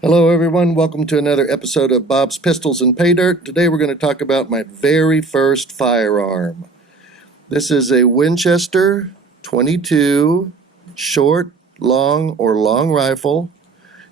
Hello everyone, welcome to another episode of Bob's Pistols and Pay Dirt. Today we're going to talk about my very first firearm. This is a Winchester 22 short, long, or long rifle.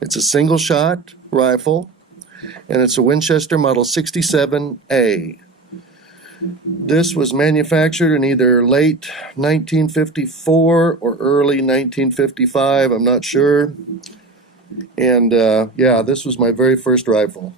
It's a single shot rifle and it's a Winchester Model 67A. This was manufactured in either late 1954 or early 1955, I'm not sure. And yeah, this was my very first rifle.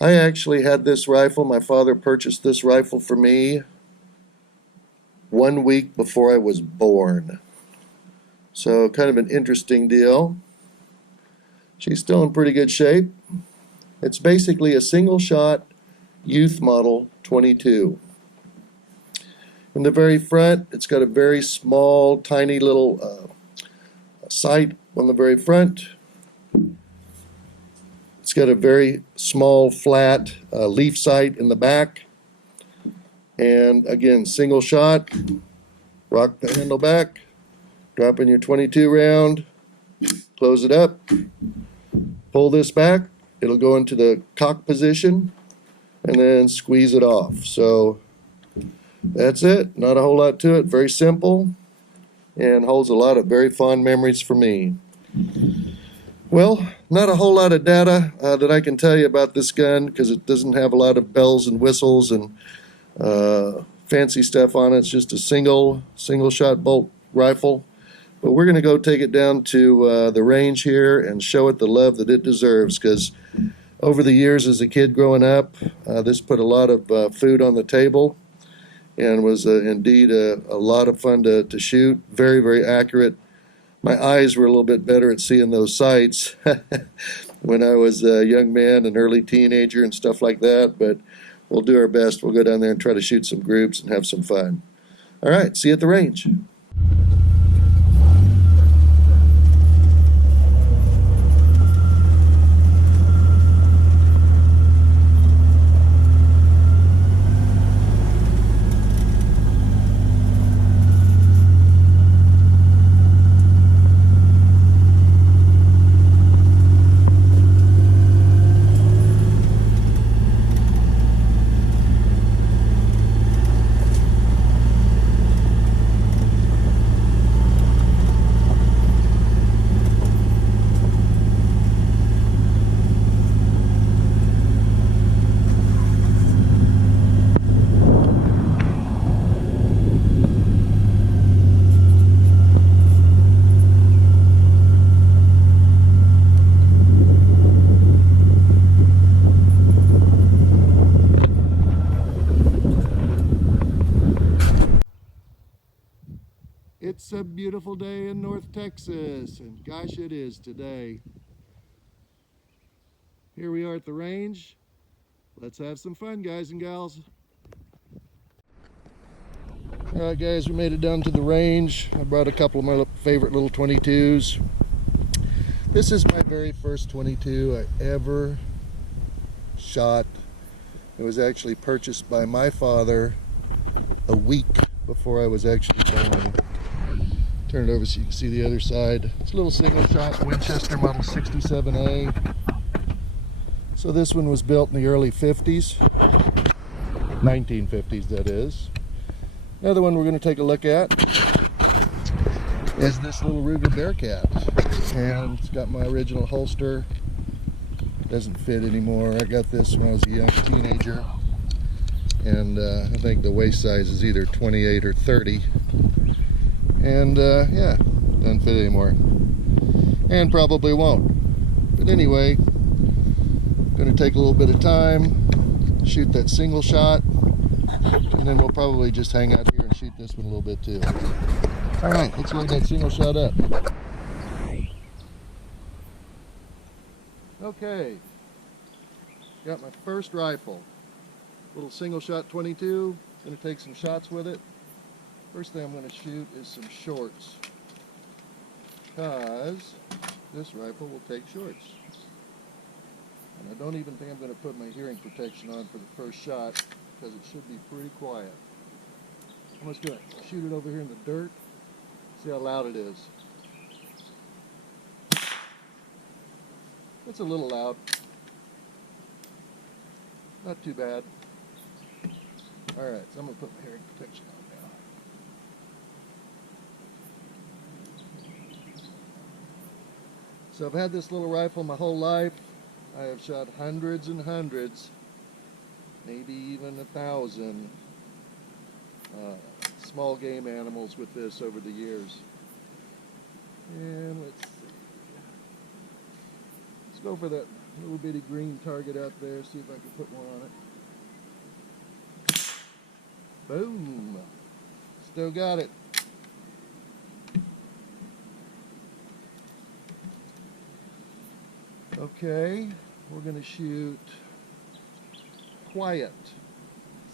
I actually had this rifle. My father purchased this rifle for me 1 week before I was born. So kind of an interesting deal. She's still in pretty good shape. It's basically a single shot youth model 22. In the very front, it's got a very small, tiny little sight on the very front. It's got a very small, flat leaf sight in the back. And again, single shot, rock the handle back, drop in your 22 round, close it up, pull this back, it'll go into the cock position, and then squeeze it off. So that's it, not a whole lot to it, very simple, and holds a lot of very fond memories for me. Well, not a whole lot of data that I can tell you about this gun because it doesn't have a lot of bells and whistles and fancy stuff on it. It's just a single shot bolt rifle. But we're going to go take it down to the range here and show it the love that it deserves, because over the years as a kid growing up, this put a lot of food on the table and was indeed a lot of fun to shoot. Very, very accurate. My eyes were a little bit better at seeing those sights when I was a young man, an early teenager and stuff like that, but we'll do our best. We'll go down there and try to shoot some groups and have some fun. All right, see you at the range. It's a beautiful day in North Texas, and gosh, it is today. Here we are at the range. Let's have some fun, guys and gals. All right, guys, we made it down to the range. I brought a couple of my favorite little 22s. This is my very first 22 I ever shot. It was actually purchased by my father a week before I was actually born. Turn it over so you can see the other side. It's a little single shot Winchester Model 67A. So this one was built in the early 50s, 1950s that is. Another one we're going to take a look at is this little Ruger Bearcat. And it's got my original holster. Doesn't fit anymore. I got this when I was a young teenager. And I think the waist size is either 28 or 30. And yeah, doesn't fit anymore, and probably won't. But anyway, going to take a little bit of time, shoot that single shot, and then we'll probably just hang out here and shoot this one a little bit too. All right, let's load that single shot up. Okay, got my first rifle, little single shot 22. Going to take some shots with it. First thing I'm going to shoot is some shorts, because this rifle will take shorts. And I don't even think I'm going to put my hearing protection on for the first shot, because it should be pretty quiet. I'm going to do it. Shoot it over here in the dirt. See how loud it is. It's a little loud. Not too bad. Alright, so I'm going to put my hearing protection on now. So I've had this little rifle my whole life. I have shot hundreds and hundreds, maybe even 1,000 small game animals with this over the years. And let's see. Let's go for that little bitty green target out there, see if I can put one on it. Boom! Still got it. Okay, we're going to shoot quiet.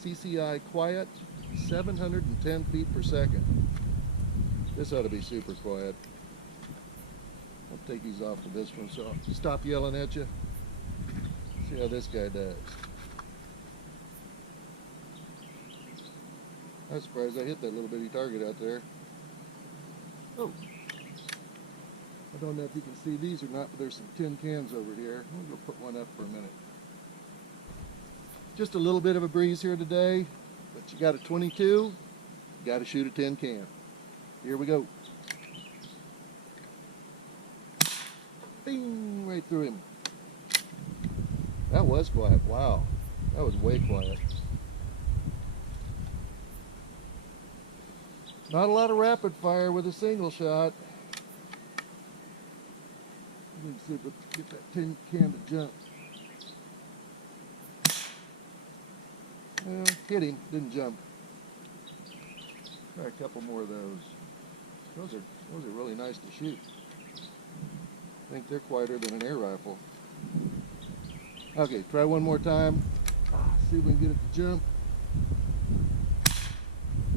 CCI quiet, 710 feet per second. This ought to be super quiet. I'll take these off for this one, so I'll stop yelling at you. See how this guy does. I'm surprised I hit that little bitty target out there. Oh. I don't know if you can see these or not, but there's some tin cans over here. I'm going to go put one up for a minute. Just a little bit of a breeze here today, but you got a 22, you got to shoot a tin can. Here we go. Bing! Right through him. That was quiet. Wow. That was way quiet. Not a lot of rapid fire with a single shot. Let's see if we can get that tin can to jump. Well, hit him, didn't jump. Try a couple more of those. Those are really nice to shoot. I think they're quieter than an air rifle. Okay, try one more time. See if we can get it to jump.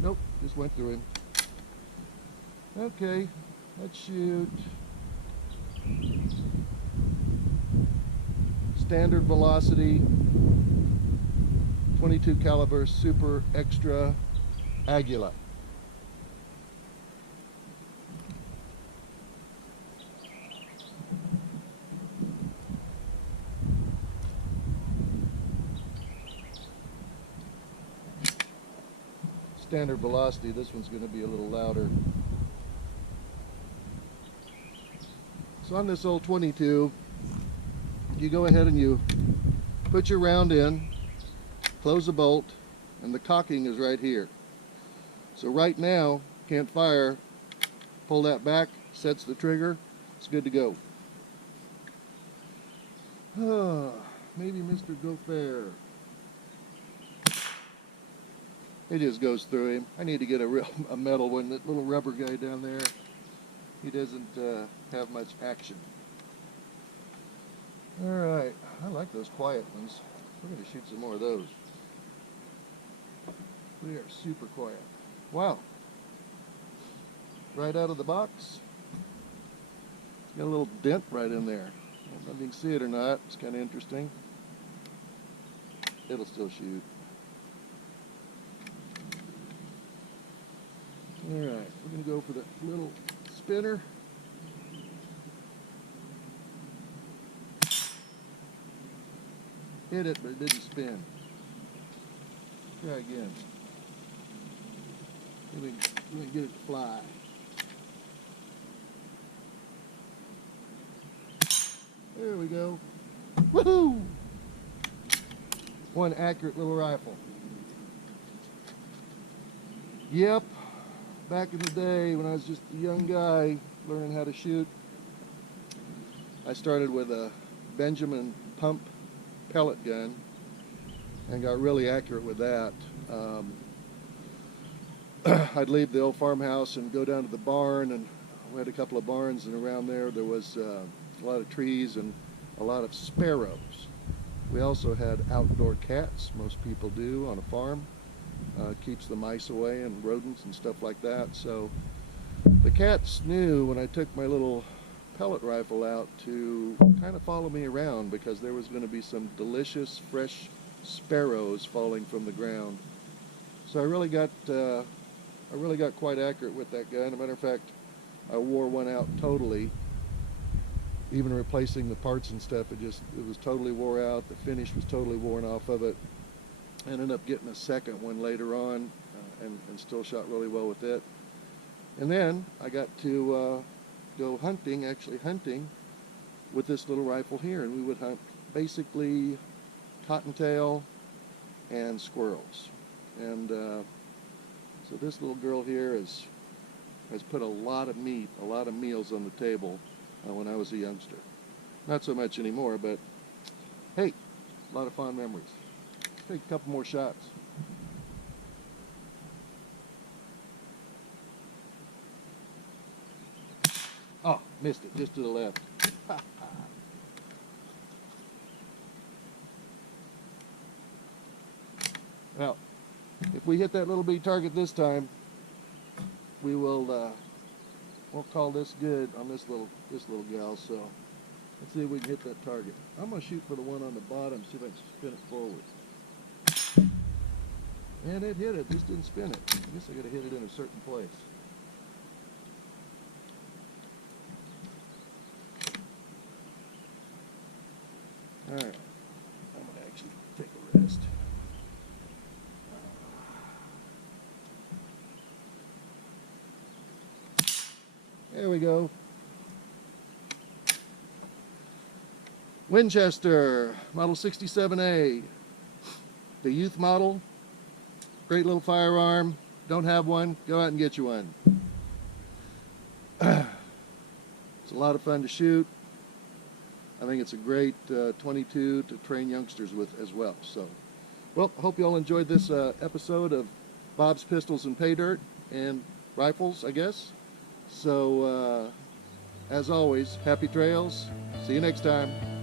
Nope, just went through him. Okay, let's shoot standard velocity 22 caliber super extra Aguila. Standard velocity, this one's going to be a little louder. So on this old 22, you go ahead and you put your round in, close the bolt, and the cocking is right here. So right now, can't fire, pull that back, sets the trigger, it's good to go. Maybe Mr. Go Fair. It just goes through him. I need to get a metal one, that little rubber guy down there. He doesn't have much action. Alright, I like those quiet ones. We're going to shoot some more of those. We are super quiet. Wow. Right out of the box. Got a little dent right in there. I don't know if you can see it or not. It's kind of interesting. It'll still shoot. Alright, we're going to go for the little spinner. Hit it, but it didn't spin. Try again. See if we can get it to fly. There we go. Woohoo! One accurate little rifle. Yep. Back in the day when I was just a young guy learning how to shoot, I started with a Benjamin pump pellet gun and got really accurate with that. I'd leave the old farmhouse and go down to the barn, and we had a couple of barns, and around there was a lot of trees and a lot of sparrows. We also had outdoor cats, most people do on a farm. Keeps the mice away and rodents and stuff like that. So the cats knew when I took my little pellet rifle out to kind of follow me around, because there was going to be some delicious fresh sparrows falling from the ground. So I really got quite accurate with that gun. As a matter of fact, I wore one out totally even replacing the parts and stuff, it was totally wore out. The finish was totally worn off of it. I ended up getting a second one later on, and still shot really well with it. And then I got to go hunting, actually hunting, with this little rifle here, and we would hunt basically cottontail and squirrels. And so this little girl here has put a lot of meat, a lot of meals on the table when I was a youngster. Not so much anymore, but hey, a lot of fond memories. Let's take a couple more shots. Oh, missed it, just to the left. Well, if we hit that little bitty target this time, we will we'll call this good on this little gal. So let's see if we can hit that target. I'm gonna shoot for the one on the bottom, see if I can spin it forward. And it hit it, just didn't spin it. I guess I gotta hit it in a certain place. Alright, I'm gonna actually take a rest. There we go. Winchester Model 67A, the youth model. Great little firearm. Don't have one, go out and get you one. It's a lot of fun to shoot. I think it's a great 22 to train youngsters with as well. So, well, I hope you all enjoyed this episode of Bob's Pistols and PayDirt and rifles, I guess. So, as always, happy trails. See you next time.